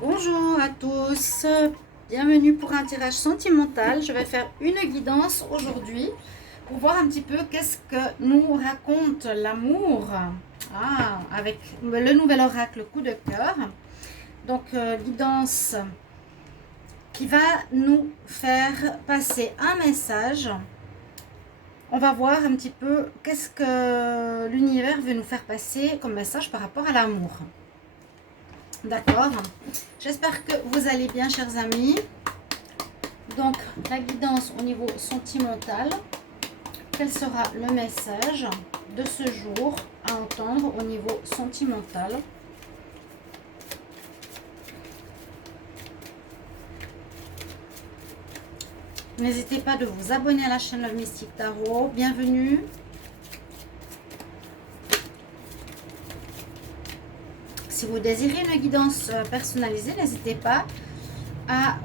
Bonjour à tous, bienvenue pour un tirage sentimental. Je vais faire une guidance aujourd'hui pour voir un petit peu qu'est-ce que nous raconte l'amour avec le nouvel oracle coup de cœur. Donc guidance qui va nous faire passer un message. On va voir un petit peu qu'est-ce que l'univers veut nous faire passer comme message par rapport à l'amour. D'accord. J'espère que vous allez bien, chers amis. Donc, la guidance au niveau sentimental. Quel sera le message de ce jour à entendre au niveau sentimental? N'hésitez pas de vous abonner à la chaîne Love Mystic Tarot. Bienvenue. Si vous désirez une guidance personnalisée, n'hésitez pas à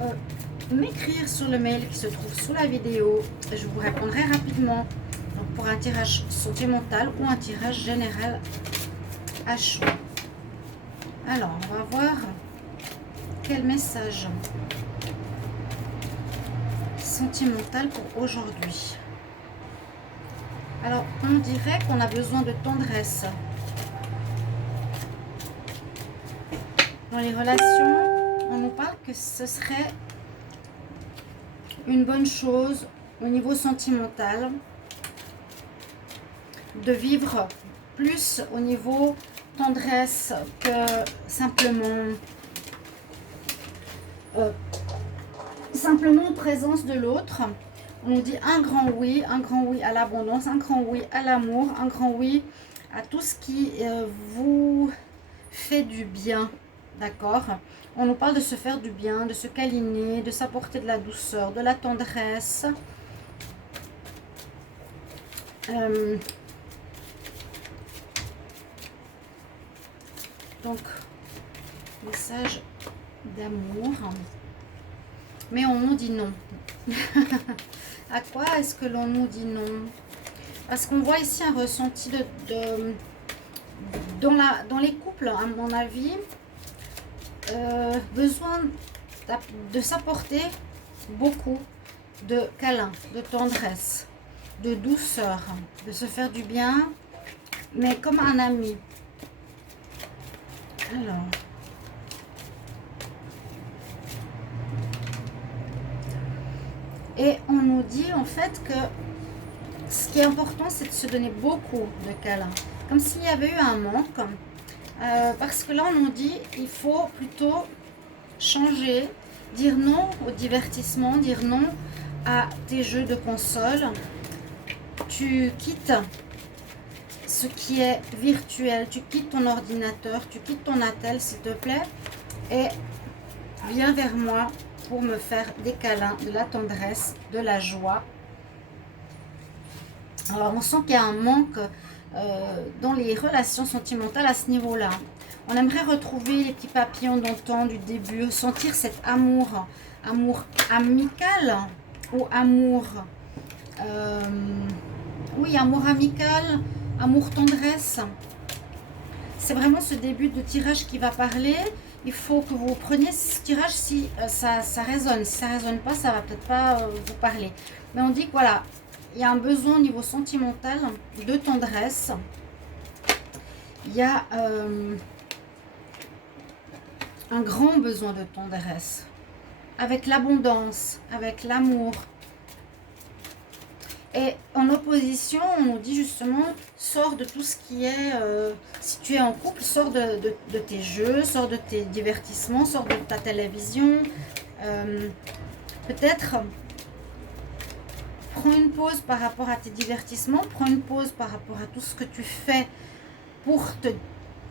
m'écrire sur le mail qui se trouve sous la vidéo. Je vous répondrai rapidement. Donc pour un tirage sentimental ou un tirage général à chaud. Alors, on va voir quel message sentimental pour aujourd'hui. Alors, on dirait qu'on a besoin de tendresse. Dans les relations, on nous parle que ce serait une bonne chose au niveau sentimental de vivre plus au niveau tendresse que simplement présence de l'autre. On nous dit un grand oui à l'abondance, un grand oui à l'amour, un grand oui à tout ce qui vous fait du bien. D'accord? On nous parle de se faire du bien, de se câliner, de s'apporter de la douceur, de la tendresse. Donc, message d'amour. Mais on nous dit non. À quoi est-ce que l'on nous dit non? Parce qu'on voit ici un ressenti dans les couples, à mon avis. Besoin de s'apporter beaucoup de câlins, de tendresse, de douceur, de se faire du bien, mais comme un ami. Alors, et on nous dit en fait que ce qui est important, c'est de se donner beaucoup de câlins, comme s'il y avait eu un manque. Parce que là, on nous dit il faut plutôt changer, dire non au divertissement, dire non à tes jeux de console. Tu quittes ce qui est virtuel, tu quittes ton ordinateur, tu quittes ton attel, s'il te plaît, et viens vers moi pour me faire des câlins, de la tendresse, de la joie. Alors, on sent qu'il y a un manque dans les relations sentimentales à ce niveau-là. On aimerait retrouver les petits papillons d'antan du début, sentir cet amour amical ou amour, oui, amour amical, amour tendresse. C'est vraiment ce début de tirage qui va parler. Il faut que vous preniez ce tirage si ça résonne. Si ça ne résonne pas, ça va peut-être pas vous parler. Mais on dit que voilà, il y a un besoin au niveau sentimental de tendresse. Il y a un grand besoin de tendresse. Avec l'abondance, avec l'amour. Et en opposition, on nous dit justement, sors de tout ce qui est, si tu es en couple, sors de tes jeux, sors de tes divertissements, sors de ta télévision. Peut-être prends une pause par rapport à tes divertissements, prends une pause par rapport à tout ce que tu fais pour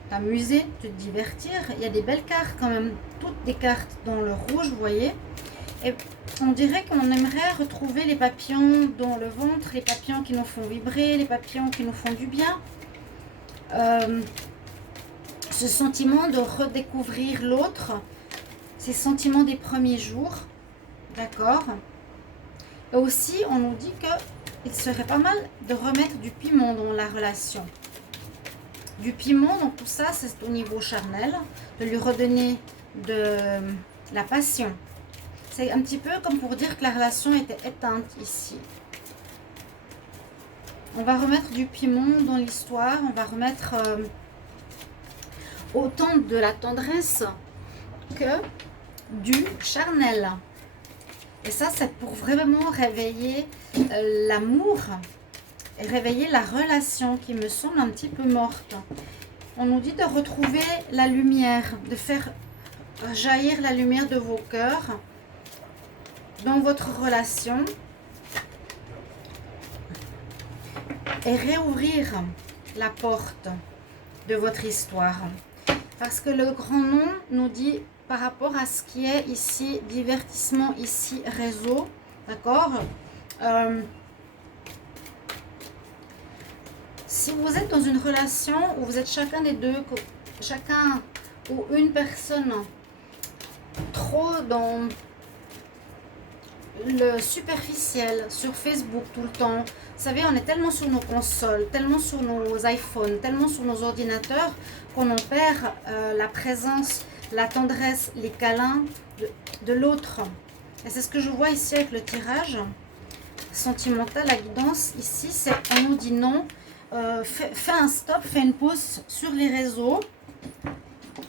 t'amuser, te divertir. Il y a des belles cartes quand même, toutes des cartes dans le rouge, vous voyez. Et on dirait qu'on aimerait retrouver les papillons dans le ventre, les papillons qui nous font vibrer, les papillons qui nous font du bien. Ce sentiment de redécouvrir l'autre, ces sentiments des premiers jours, d'accord. Et aussi, on nous dit qu'il serait pas mal de remettre du piment dans la relation. Du piment, donc tout ça, c'est au niveau charnel, de lui redonner de la passion. C'est un petit peu comme pour dire que la relation était éteinte ici. On va remettre du piment dans l'histoire, on va remettre autant de la tendresse que du charnel. Et ça, c'est pour vraiment réveiller l'amour et réveiller la relation qui me semble un petit peu morte. On nous dit de retrouver la lumière, de faire jaillir la lumière de vos cœurs dans votre relation et réouvrir la porte de votre histoire. Parce que le grand nom nous dit par rapport à ce qui est ici divertissement, ici réseau, d'accord, si vous êtes dans une relation où vous êtes chacun des deux, chacun ou une personne trop dans le superficiel, sur Facebook tout le temps, vous savez, on est tellement sur nos consoles, tellement sur nos iPhones, tellement sur nos ordinateurs qu'on en perd la présence, la tendresse, les câlins de l'autre. Et c'est ce que je vois ici avec le tirage sentimental, la guidance. Ici, c'est on nous dit non, fais un stop, fais une pause sur les réseaux.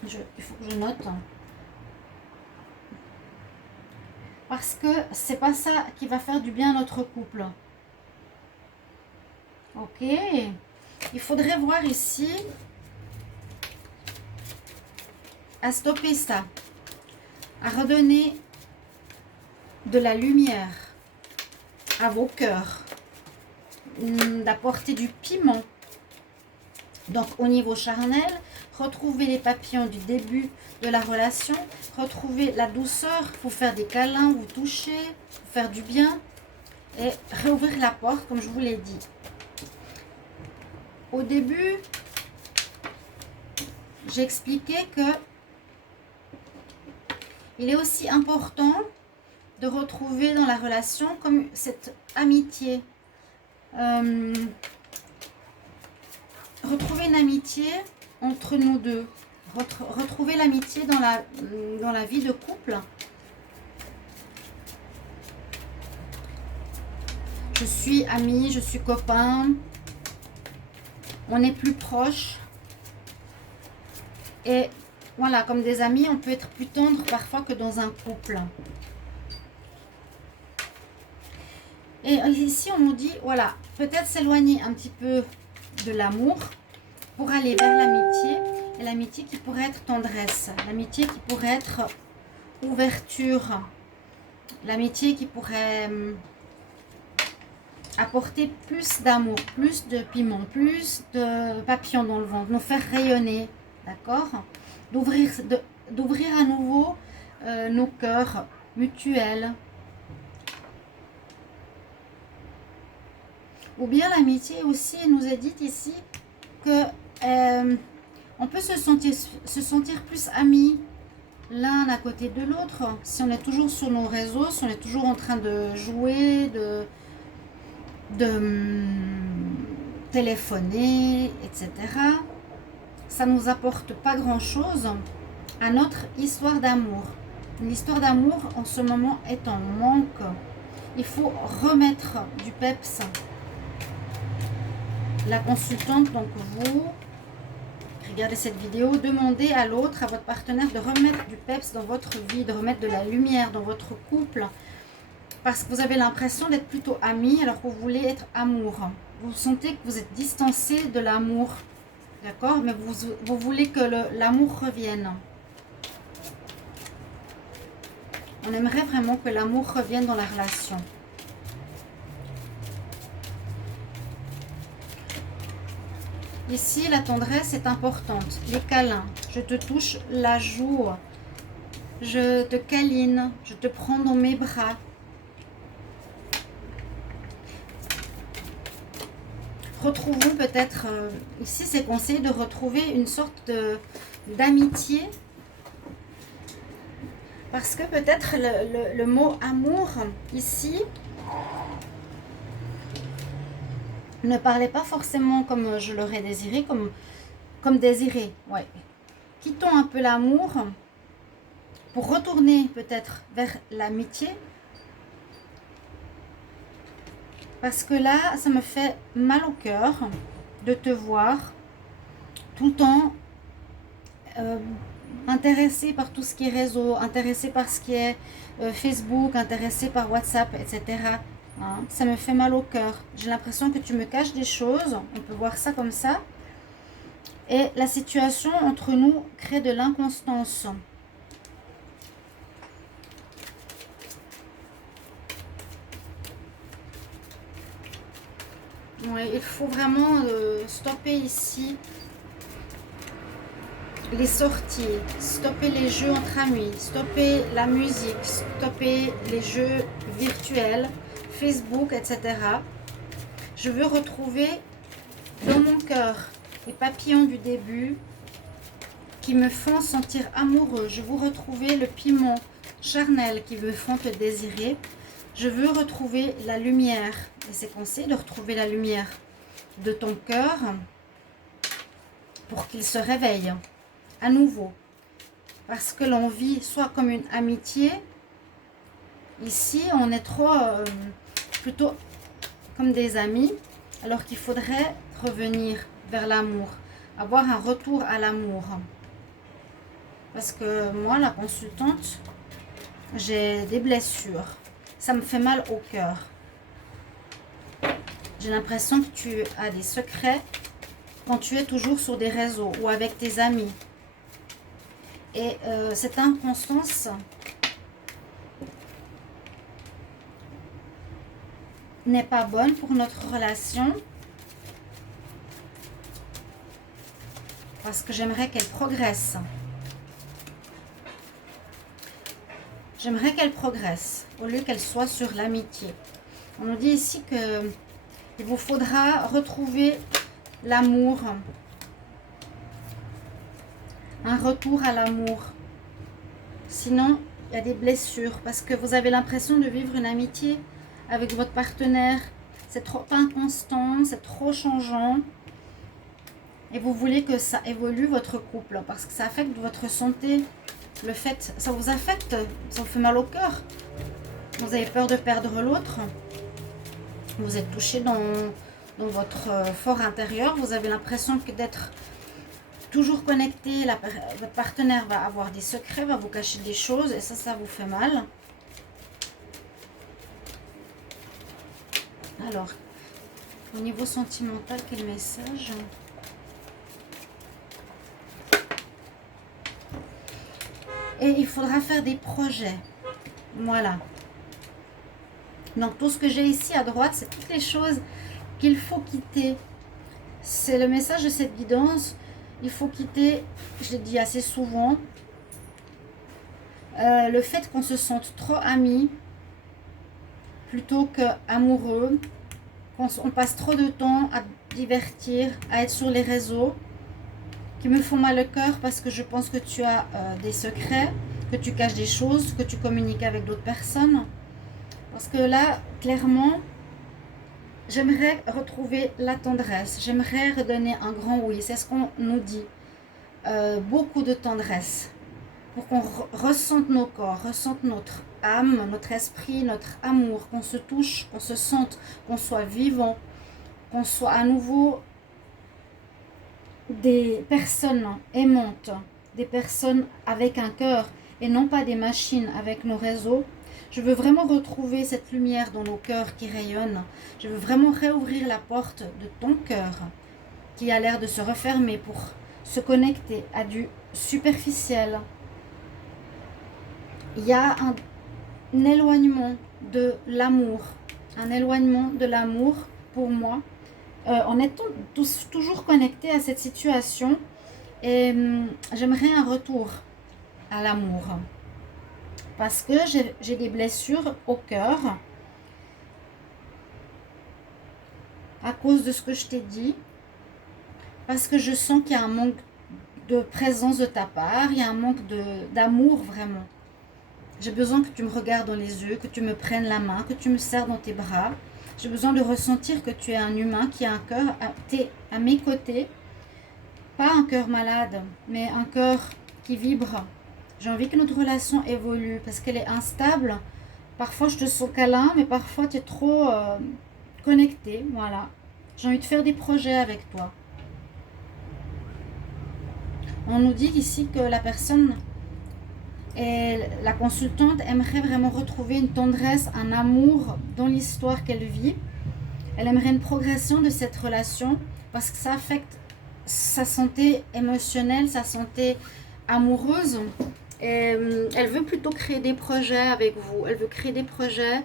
Il faut que je note. Parce que c'est pas ça qui va faire du bien à notre couple. Ok. Il faudrait voir ici à stopper ça, à redonner de la lumière à vos cœurs, d'apporter du piment. Donc au niveau charnel, retrouver les papillons du début de la relation, retrouver la douceur, vous faire des câlins, vous toucher, vous faire du bien et réouvrir la porte comme je vous l'ai dit. Au début, j'ai expliqué que il est aussi important de retrouver dans la relation comme cette amitié. Retrouver une amitié entre nous deux. Retrouver l'amitié dans la vie de couple. Je suis amie, je suis copain. On est plus proches. Et voilà, comme des amis, on peut être plus tendre parfois que dans un couple. Et ici, on nous dit, voilà, peut-être s'éloigner un petit peu de l'amour pour aller vers l'amitié. Et l'amitié qui pourrait être tendresse. L'amitié qui pourrait être ouverture. L'amitié qui pourrait apporter plus d'amour, plus de piment, plus de papillons dans le ventre. Nous faire rayonner, d'accord ? D'ouvrir à nouveau nos cœurs mutuels. Ou bien l'amitié aussi nous est dite ici que on peut se sentir plus amis l'un à côté de l'autre si on est toujours sur nos réseaux, si on est toujours en train de jouer, de téléphoner, etc. Ça ne nous apporte pas grand-chose à notre histoire d'amour. L'histoire d'amour en ce moment est en manque. Il faut remettre du peps. La consultante, donc vous, regardez cette vidéo, demandez à l'autre, à votre partenaire de remettre du peps dans votre vie, de remettre de la lumière dans votre couple. Parce que vous avez l'impression d'être plutôt amis alors que vous voulez être amour. Vous sentez que vous êtes distancé de l'amour. D'accord? Mais vous voulez que l'amour revienne. On aimerait vraiment que l'amour revienne dans la relation. Ici, la tendresse est importante. Les câlins. Je te touche la joue. Je te câline. Je te prends dans mes bras. Retrouvons peut-être, ici c'est conseillé de retrouver une sorte d'amitié. Parce que peut-être le mot amour ici ne parlait pas forcément comme je l'aurais désiré, comme désiré. Ouais. Quittons un peu l'amour pour retourner peut-être vers l'amitié. Parce que là, ça me fait mal au cœur de te voir tout le temps intéressé par tout ce qui est réseau, intéressé par ce qui est Facebook, intéressé par WhatsApp, etc. Hein, ça me fait mal au cœur. J'ai l'impression que tu me caches des choses. On peut voir ça comme ça. Et la situation entre nous crée de l'inconstance. Ouais, il faut vraiment stopper ici les sorties, stopper les jeux entre amis, stopper la musique, stopper les jeux virtuels, Facebook, etc. Je veux retrouver dans mon cœur les papillons du début qui me font sentir amoureux. Je veux retrouver le piment charnel qui me font te désirer. Je veux retrouver la lumière. Et c'est conseillé de retrouver la lumière de ton cœur pour qu'il se réveille à nouveau. Parce que l'on vit soit comme une amitié. Ici, on est trop plutôt comme des amis. Alors qu'il faudrait revenir vers l'amour. Avoir un retour à l'amour. Parce que moi, la consultante, j'ai des blessures. Ça me fait mal au cœur. J'ai l'impression que tu as des secrets quand tu es toujours sur des réseaux ou avec tes amis. Et cette inconstance n'est pas bonne pour notre relation. Parce que j'aimerais qu'elle progresse. J'aimerais qu'elle progresse au lieu qu'elle soit sur l'amitié. On nous dit ici que il vous faudra retrouver l'amour. Un retour à l'amour. Sinon, il y a des blessures. Parce que vous avez l'impression de vivre une amitié avec votre partenaire. C'est trop inconstant, c'est trop changeant. Et vous voulez que ça évolue votre couple. Parce que ça affecte votre santé. Le fait, ça vous affecte, ça vous fait mal au cœur. Vous avez peur de perdre l'autre. Vous êtes touché dans votre fort intérieur. Vous avez l'impression que d'être toujours connecté, votre partenaire va avoir des secrets, va vous cacher des choses. Et ça vous fait mal. Alors, au niveau sentimental, quel message ? Et il faudra faire des projets. Voilà. Donc tout ce que j'ai ici à droite, c'est toutes les choses qu'il faut quitter. C'est le message de cette guidance. Il faut quitter, je l'ai dit assez souvent, le fait qu'on se sente trop amis plutôt qu'amoureux. On passe trop de temps à divertir, à être sur les réseaux. Qui me font mal au cœur parce que je pense que tu as des secrets, que tu caches des choses, que tu communiques avec d'autres personnes. Parce que là, clairement, j'aimerais retrouver la tendresse. J'aimerais redonner un grand oui. C'est ce qu'on nous dit. Beaucoup de tendresse. Pour qu'on ressente nos corps, ressente notre âme, notre esprit, notre amour. Qu'on se touche, qu'on se sente, qu'on soit vivant. Qu'on soit à nouveau des personnes aimantes, des personnes avec un cœur et non pas des machines avec nos réseaux. Je veux vraiment retrouver cette lumière dans nos cœurs qui rayonne. Je veux vraiment réouvrir la porte de ton cœur qui a l'air de se refermer pour se connecter à du superficiel. Il y a un éloignement de l'amour, pour moi. En étant toujours connecté à cette situation et j'aimerais un retour à l'amour parce que j'ai des blessures au cœur à cause de ce que je t'ai dit, parce que je sens qu'il y a un manque de présence de ta part, il y a un manque d'amour vraiment. J'ai besoin que tu me regardes dans les yeux, que tu me prennes la main, que tu me serres dans tes bras. J'ai besoin de ressentir que tu es un humain qui a un cœur, tu es à mes côtés. Pas un cœur malade, mais un cœur qui vibre. J'ai envie que notre relation évolue parce qu'elle est instable. Parfois, je te sens câlin, mais parfois, tu es trop connecté. Voilà. J'ai envie de faire des projets avec toi. On nous dit ici que la personne et la consultante aimerait vraiment retrouver une tendresse, un amour dans l'histoire qu'elle vit. Elle aimerait une progression de cette relation parce que ça affecte sa santé émotionnelle, sa santé amoureuse. Et elle veut plutôt créer des projets avec vous. Elle veut créer des projets.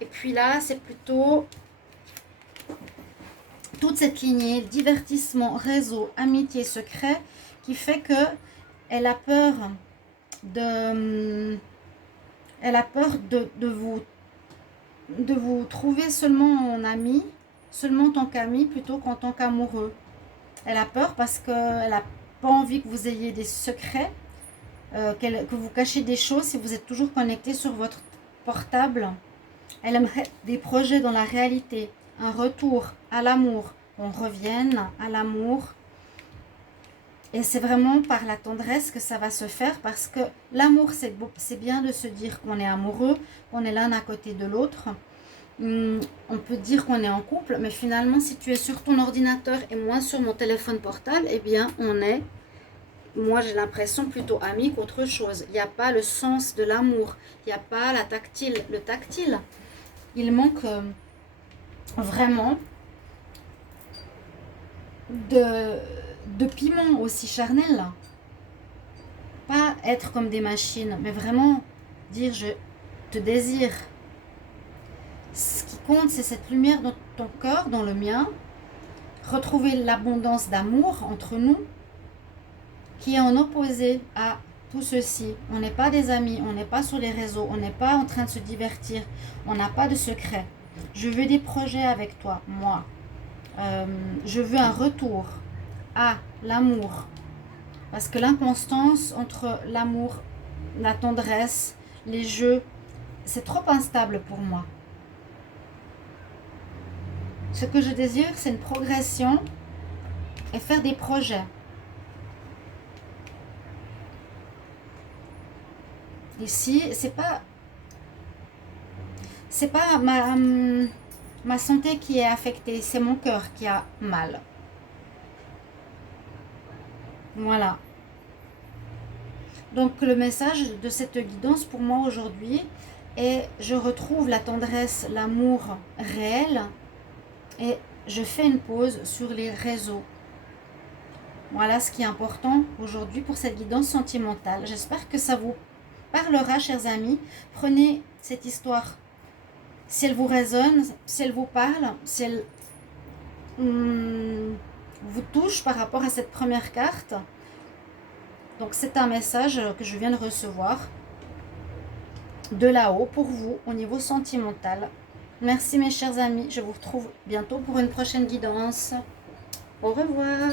Et puis là, c'est plutôt toute cette lignée, divertissement, réseau, amitié, secret, qui fait que elle a peur de vous trouver seulement en ami, seulement en tant qu'ami plutôt qu'en tant qu'amoureux. Elle a peur parce qu'elle n'a pas envie que vous ayez des secrets, que vous cachez des choses si vous êtes toujours connecté sur votre portable. Elle aimerait des projets dans la réalité, un retour à l'amour. On revienne à l'amour. Et c'est vraiment par la tendresse que ça va se faire parce que l'amour, c'est bien de se dire qu'on est amoureux, qu'on est l'un à côté de l'autre. On peut dire qu'on est en couple, mais finalement, si tu es sur ton ordinateur et moi sur mon téléphone portable, eh bien, moi j'ai l'impression plutôt amis qu'autre chose. Il n'y a pas le sens de l'amour, il n'y a pas le tactile. Il manque vraiment de piment aussi charnel. Pas être comme des machines, mais vraiment dire je te désire. Ce qui compte, c'est cette lumière dans ton cœur, dans le mien. Retrouver l'abondance d'amour entre nous qui est en opposé à tout ceci. On n'est pas des amis, on n'est pas sur les réseaux, on n'est pas en train de se divertir, on n'a pas de secret. Je veux des projets avec toi, moi. Je veux un retour à l'amour. Parce que l'inconstance entre l'amour, la tendresse, les jeux, c'est trop instable pour moi. Ce que je désire, c'est une progression et faire des projets. Ici, c'est pas ma santé qui est affectée, c'est mon cœur qui a mal. Voilà. Donc le message de cette guidance pour moi aujourd'hui est je retrouve la tendresse, l'amour réel et je fais une pause sur les réseaux. Voilà ce qui est important aujourd'hui pour cette guidance sentimentale. J'espère que ça vous parlera, chers amis. Prenez cette histoire. Si elle vous résonne, si elle vous parle, si elle vous touche par rapport à cette première carte. Donc c'est un message que je viens de recevoir de là-haut pour vous au niveau sentimental. Merci mes chers amis, je vous retrouve bientôt pour une prochaine guidance. Au revoir.